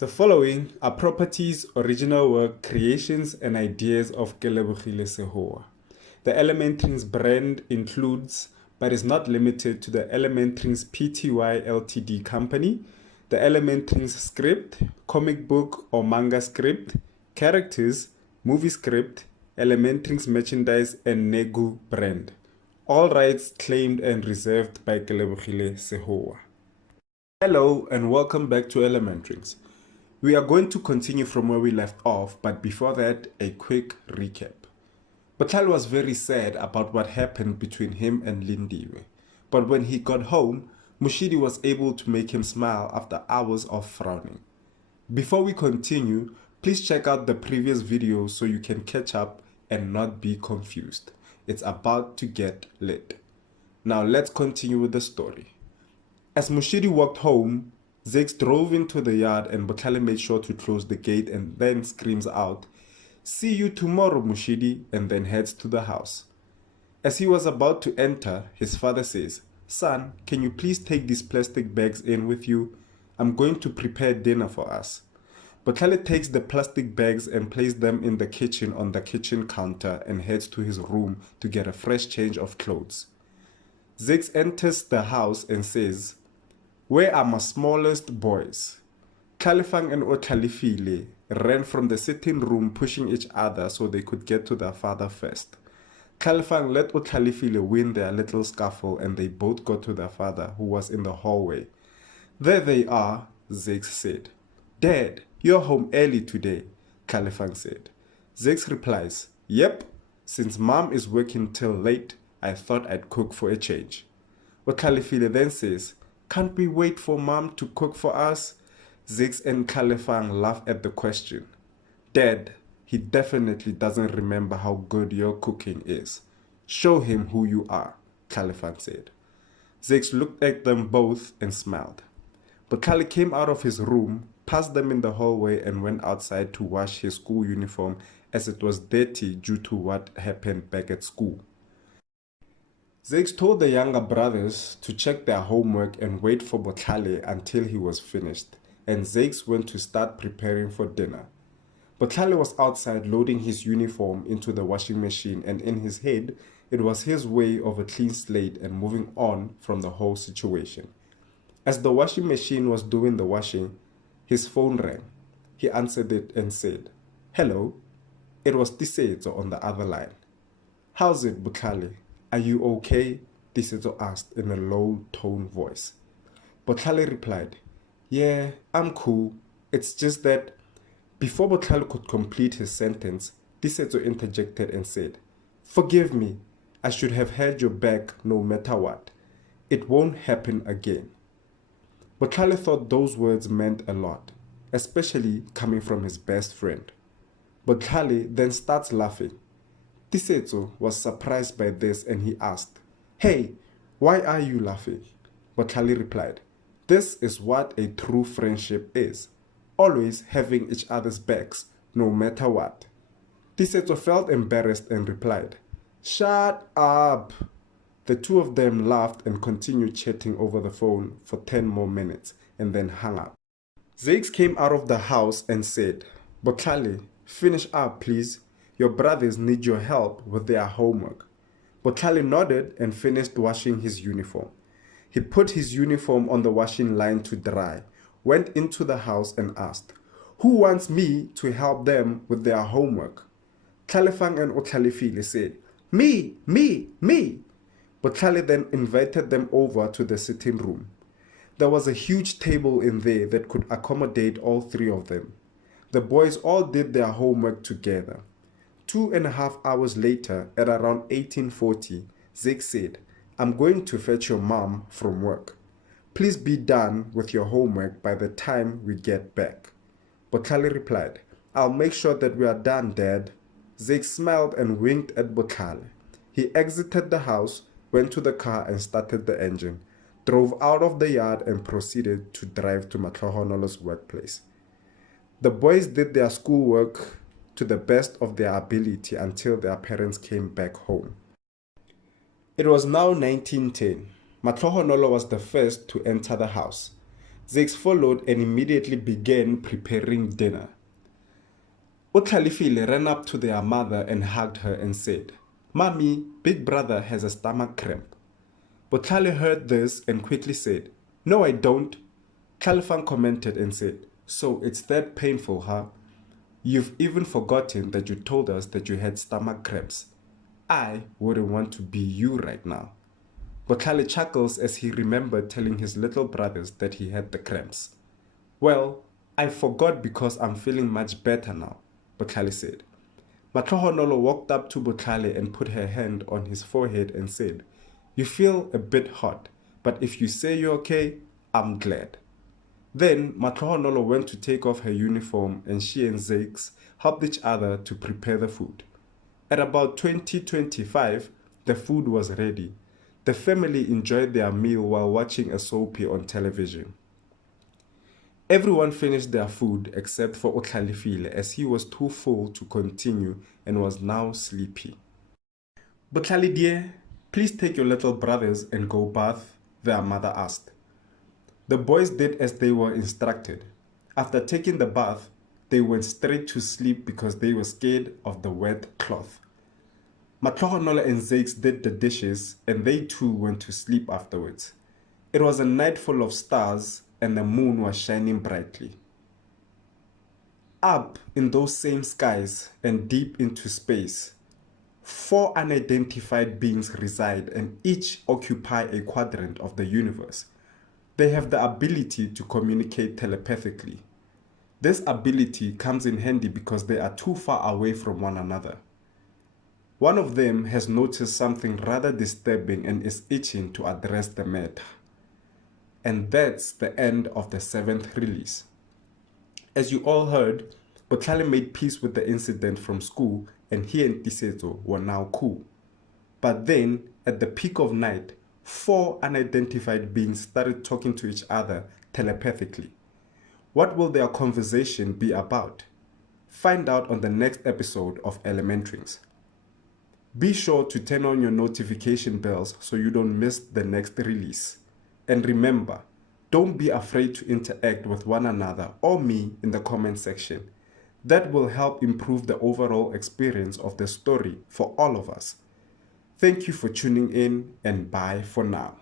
The following are properties, original work, creations, and ideas of Kelebogile Sehoa. The ElementRings brand includes, but is not limited to, the ElementRings Pty Ltd company, the ElementRings script, comic book or manga script, characters, movie script, ElementRings merchandise, and Negu brand. All rights claimed and reserved by Kelebogile Sehoa. Hello and welcome back to ElementRings. We are going to continue from where we left off, but before that, a quick recap. Botlhale was very sad about what happened between him and Lindiwe, but when he got home, Moshidi was able to make him smile after hours of frowning. Before we continue, please check out the previous video so you can catch up and not be confused. It's about to get lit. Now let's continue with the story. As Moshidi walked home, Zex drove into the yard and Botlhale made sure to close the gate and then screams out, "See you tomorrow, Moshidi," and then heads to the house. As he was about to enter, his father says, "Son, can you please take these plastic bags in with you? I'm going to prepare dinner for us." Botlhale takes the plastic bags and places them in the kitchen on the kitchen counter and heads to his room to get a fresh change of clothes. Zex enters the house and says, "Where are my smallest boys?" Khalifang and Othalifile ran from the sitting room pushing each other so they could get to their father first. Khalifang let Othalifile win their little scuffle and they both got to their father, who was in the hallway. "There they are," Zex said. "Dad, you're home early today," Khalifang said. Zex replies, "Yep, since Mom is working till late, I thought I'd cook for a change." Othalifile then says, "Can't we wait for Mom to cook for us?" Zex and Khalifang laugh at the question. "Dad, he definitely doesn't remember how good your cooking is. Show him who you are," Khalifang said. Zex looked at them both and smiled. Botlhale came out of his room, passed them in the hallway and went outside to wash his school uniform as it was dirty due to what happened back at school. Zex told the younger brothers to check their homework and wait for Botlhale until he was finished, and Zex went to start preparing for dinner. Botlhale was outside loading his uniform into the washing machine, and in his head, it was his way of a clean slate and moving on from the whole situation. As the washing machine was doing the washing, his phone rang. He answered it and said, "Hello." It was Tisetso on the other line. "How's it, Botlhale? Are you okay?" Tisetso asked in a low-toned voice. Botlhale replied, "Yeah, I'm cool. It's just that..." Before Botlhale could complete his sentence, Tisetso interjected and said, "Forgive me. I should have had your back no matter what. It won't happen again." Botlhale thought those words meant a lot, especially coming from his best friend. Botlhale then starts laughing. Tisetso was surprised by this and he asked, "Hey, why are you laughing?" Botlhale replied, "This is what a true friendship is. Always having each other's backs, no matter what." Tisetso felt embarrassed and replied, "Shut up." The two of them laughed and continued chatting over the phone for 10 more minutes and then hung up. Zex came out of the house and said, "Botlhale, finish up please. Your brothers need your help with their homework." Botlhale nodded and finished washing his uniform. He put his uniform on the washing line to dry, went into the house and asked, "Who wants me to help them with their homework?" Khalifang and Othalifile said, "Me, me, me." Botlhale then invited them over to the sitting room. There was a huge table in there that could accommodate all three of them. The boys all did their homework together. 2.5 hours later, at around 1840, Zex said, "I'm going to fetch your mom from work. Please be done with your homework by the time we get back." Botlhale replied, "I'll make sure that we are done, Dad." Zex smiled and winked at Botlhale. He exited the house, went to the car and started the engine, drove out of the yard and proceeded to drive to Matlohonolo's workplace. The boys did their schoolwork to the best of their ability until their parents came back home. It was now 1910. Matlohonolo was the first to enter the house. Zakes followed and immediately began preparing dinner. Utlalifile ran up to their mother and hugged her and said, "Mommy, big brother has a stomach cramp." Botlhale heard this and quickly said, "No, I don't." Tlalifang commented and said, "So it's that painful, huh? You've even forgotten that you told us that you had stomach cramps. I wouldn't want to be you right now." Botlhale chuckles as he remembered telling his little brothers that he had the cramps. "Well, I forgot because I'm feeling much better now," Botlhale said. Matlohonolo walked up to Botlhale and put her hand on his forehead and said, "You feel a bit hot, but if you say you're okay, I'm glad." Then Matlohonolo went to take off her uniform and she and Zakes helped each other to prepare the food. At about 20:25, the food was ready. The family enjoyed their meal while watching a soapie on television. Everyone finished their food except for Otlalifile as he was too full to continue and was now sleepy. "Botlhale dear, please take your little brothers and go bath," their mother asked. The boys did as they were instructed. After taking the bath, they went straight to sleep because they were scared of the wet cloth. Matlohonolo and Zakes did the dishes and they too went to sleep afterwards. It was a night full of stars and the moon was shining brightly. Up in those same skies and deep into space, 4 unidentified beings reside and each occupy a quadrant of the universe. They have the ability to communicate telepathically. This ability comes in handy because they are too far away from one another. One of them has noticed something rather disturbing and is itching to address the matter. And that's the end of the 7th release. As you all heard, Botlhale made peace with the incident from school and he and Tisetso were now cool. But then, at the peak of night, 4 unidentified beings started talking to each other telepathically. What will their conversation be about? Find out on the next episode of ElementRings. Be sure to turn on your notification bells so you don't miss the next release. And remember, don't be afraid to interact with one another or me in the comment section. That will help improve the overall experience of the story for all of us. Thank you for tuning in and bye for now.